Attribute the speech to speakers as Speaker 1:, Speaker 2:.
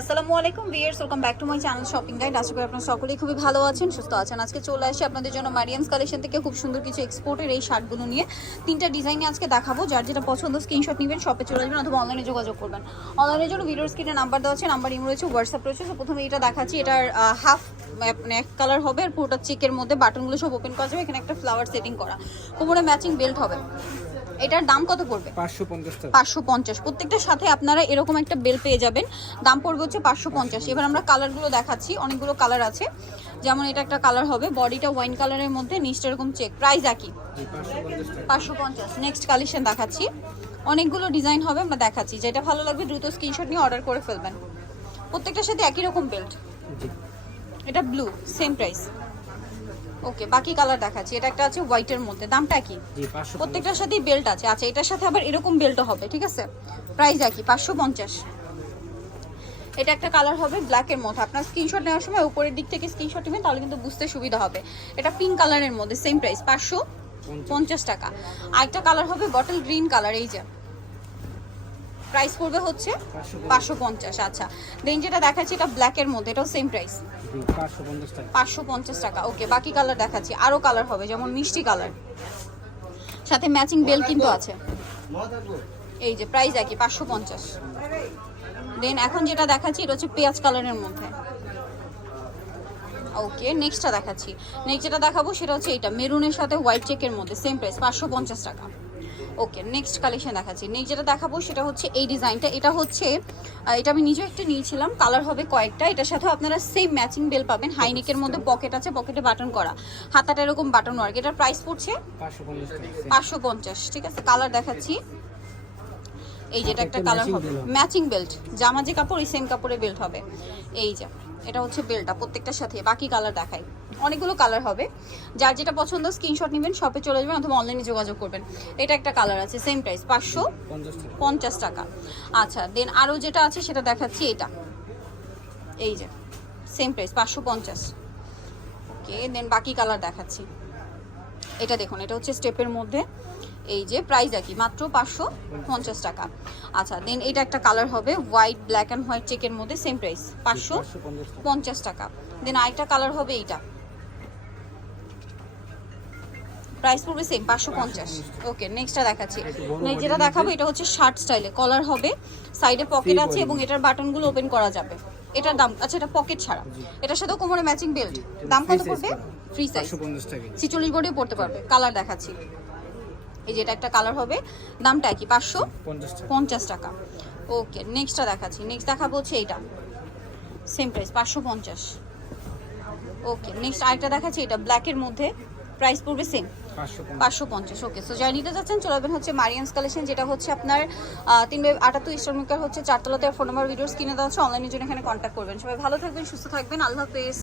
Speaker 1: আসসালামু আলাইকুম viewers welcome back to my channel shopping guide. আশা করি আপনারা সকলেই খুবই ভালো আছেন, সুস্থ আছেন। আজকে চলে আসি আপনাদের জন্য মারিয়ামস কালেকশন থেকে খুব সুন্দর কিছু এক্সপোর্টের এই শার্টগুলো নিয়ে। তিনটা ডিজাইনে আজকে দেখাবো। যার যেটা পছন্দ স্ক্রিনশট নেবেন শপে চলে যাবেন অথবা অনলাইনে যোগাযোগ করবেন। অনলাইনের জন্য ভিডিওর স্ক্রিনে নাম্বার দেওয়া আছে নাম্বার ইমো রয়েছে হোয়াটসঅ্যাপ রয়েছে। তো প্রথমে এটা দেখাচ্ছি, এটার হাফ মানে এক কালার হবে আর পুরোটা চেকের মধ্যে বাটনগুলো সব ওপেন করা যাবে। এখানে একটা ফ্লাওয়ার সেটিং করা। কোমরে ম্যাচিং বেল্ট হবে। এটার দাম কত পড়বে?
Speaker 2: পাঁচশো পঞ্চাশ
Speaker 1: প্রত্যেকটার সাথে আপনারা এরকম একটা বেল পেয়ে যাবেন। দাম পড়বে হচ্ছে পাঁচশো পঞ্চাশ। এবার আমরা কালারগুলো দেখাচ্ছি। অনেকগুলো কালার আছে। যেমন এটা একটা কালার হবে। বডিটা ওয়াইন কালারের মধ্যে নিচটা এরকম চেক প্রাইস একই।
Speaker 2: পাঁচশো পঞ্চাশ
Speaker 1: নেক্সট কালেকশন দেখাচ্ছি। অনেকগুলো ডিজাইন হবে আমরা দেখাচ্ছি। যেটা ভালো লাগবে দ্রুত স্ক্রিনশট নিয়ে অর্ডার করে ফেলবেন। প্রত্যেকটার সাথে একই রকম বেল্ট এটা ব্লু সেম প্রাইস ওকে বাকি কালার দেখাচ্ছি। এটা একটা আছে হোয়াইটের মধ্যে। দামটা কি? প্রত্যেকটার সাথেই বেল্ট আছে। আচ্ছা এটার সাথে আবার এরকম বেল্টও হবে ঠিক আছে? প্রাইস একই পাঁচশো পঞ্চাশ। এটা একটা কালার হবে ব্ল্যাকের মধ্যে। আপনার স্ক্রিনশট নেওয়ার সময় উপরের দিক থেকে স্ক্রিনশট নেবেন তাহলে কিন্তু বুঝতে সুবিধা হবে। এটা পিঙ্ক কালারের মধ্যে সেম প্রাইস পাঁচশো পঞ্চাশ। টাকা। আরেকটা কালার হবে বটল গ্রিন কালার এই যে। প্রাইস পড়বে হচ্ছে পাঁচশো পঞ্চাশ। আচ্ছা। দেন যেটা দেখাচ্ছি এটা ব্ল্যাকের মধ্যে এটাও সেম প্রাইস
Speaker 2: পাঁচশো পঞ্চাশ টাকা।
Speaker 1: ওকে বাকি কালার দেখাচ্ছি আরও কালার হবে যেমন মিষ্টি কালার সাথে ম্যাচিং বেল কিন্তু আছে। এই যে প্রাইস একই পাঁচশো পঞ্চাশ। দেন এখন যেটা দেখাচ্ছি এটা হচ্ছে পেঁয়াজ কালারের মধ্যে। ওকে নেক্সটটা দেখাচ্ছি। নেক্সট যেটা দেখাবো সেটা হচ্ছে এটা মেরুনের সাথে হোয়াইট চেকের মধ্যে সেম প্রাইস পাঁচশো পঞ্চাশ টাকা। ওকে নেক্সট কালেকশন দেখাচ্ছি। নেক্সট যেটা দেখাবো সেটা হচ্ছে এই ডিজাইনটা এটা হচ্ছে এটা আমি নিজেও একটা নিয়েছিলাম। কালার হবে কয়েকটা। এটার সাথেও আপনারা সেম ম্যাচিং বেল পাবেন। হাইনেকের মধ্যে পকেট আছে পকেটে বাটন করা। হাতাটা এরকম বাটন ওয়ার্ক এটার প্রাইস পড়ছে
Speaker 2: পাঁচশো পঞ্চাশ
Speaker 1: ঠিক আছে? কালার দেখাচ্ছি। এই যেটা একটা কালার হবে। ম্যাচিং বেল্ট জামা যে কাপড় এই সেম কাপড়ে বেল্ট হবে। এই যে এটা হচ্ছে বেল্টটা প্রত্যেকটার সাথে। বাকি কালার দেখাই। অনেকগুলো কালার হবে। যার যেটা পছন্দ স্ক্রিনশট নেবেন শপে চলে যাবেন অথবা অনলাইনে যোগাযোগ করবেন। এটা একটা কালার আছে সেম প্রাইস পাঁচশো
Speaker 2: পঞ্চাশ টাকা।
Speaker 1: আচ্ছা দেন আরও যেটা আছে সেটা দেখাচ্ছি এটা। এই যে সেম প্রাইস পাঁচশো পঞ্চাশ। ওকে দেন বাকি কালার দেখাচ্ছি। এটা দেখুন এটা হচ্ছে স্টেপের মধ্যে। এই যে প্রাইস একই মাত্র পাঁচশো পঞ্চাশ টাকা। আচ্ছা দেন এটা একটা কালার হবে হোয়াইট ব্ল্যাক অ্যান্ড হোয়াইট চেকের মধ্যে সেম প্রাইস পাঁচশো
Speaker 2: পঞ্চাশ টাকা।
Speaker 1: দেন আরেকটা কালার হবে এইটা। প্রাইস পড়বে সেম পাঁচশো পঞ্চাশ। ওকে নেক্সটটা দেখাচ্ছি। নেক্সট যেটা দেখাবো এটা হচ্ছে শার্ট স্টাইলে কলার হবে সাইডে পকেট আছে এবং এটার বাটনগুলো ওপেন করা যাবে। এটার দাম আচ্ছা এটা পকেট ছাড়া। এটার সাথেও কোমরে ম্যাচিং বেল্ট দাম কত পড়বে? ফ্রি সাইজ ছিচল্লিশ বডিও পড়তে পারবে। কালার দেখাচ্ছি। এই যে এটা একটা কালার হবে। দামটা কি পাঁচশো
Speaker 2: পঞ্চাশ টাকা।
Speaker 1: ওকে নেক্সটটা দেখাচ্ছি। নেক্সট দেখাবো হচ্ছে এইটা। সেম প্রাইস পাঁচশো পঞ্চাশ। ওকে নেক্সট আরেকটা দেখাচ্ছি এটা ব্ল্যাকের মধ্যে। প্রাইস পড়বে সেম
Speaker 2: পাঁচশো পঞ্চাশ।
Speaker 1: পাঁচশো পঞ্চাশ ওকে সো যারা নিতে চাচ্ছেন চলে আসবেন হচ্ছে মারিয়ামস কালেকশন যেটা হচ্ছে আপনার তিন বাই আটাত্তর ইস্টার হচ্ছে চারতলাতে ফোন নাম্বার ভিডিওস কিনে দেওয়া হচ্ছে অনলাইনের জন্য এখানে কন্ট্যাক্ট করবেন। সবাই ভালো থাকবেন সুস্থ থাকবেন। আল্লাহ হাফেজ।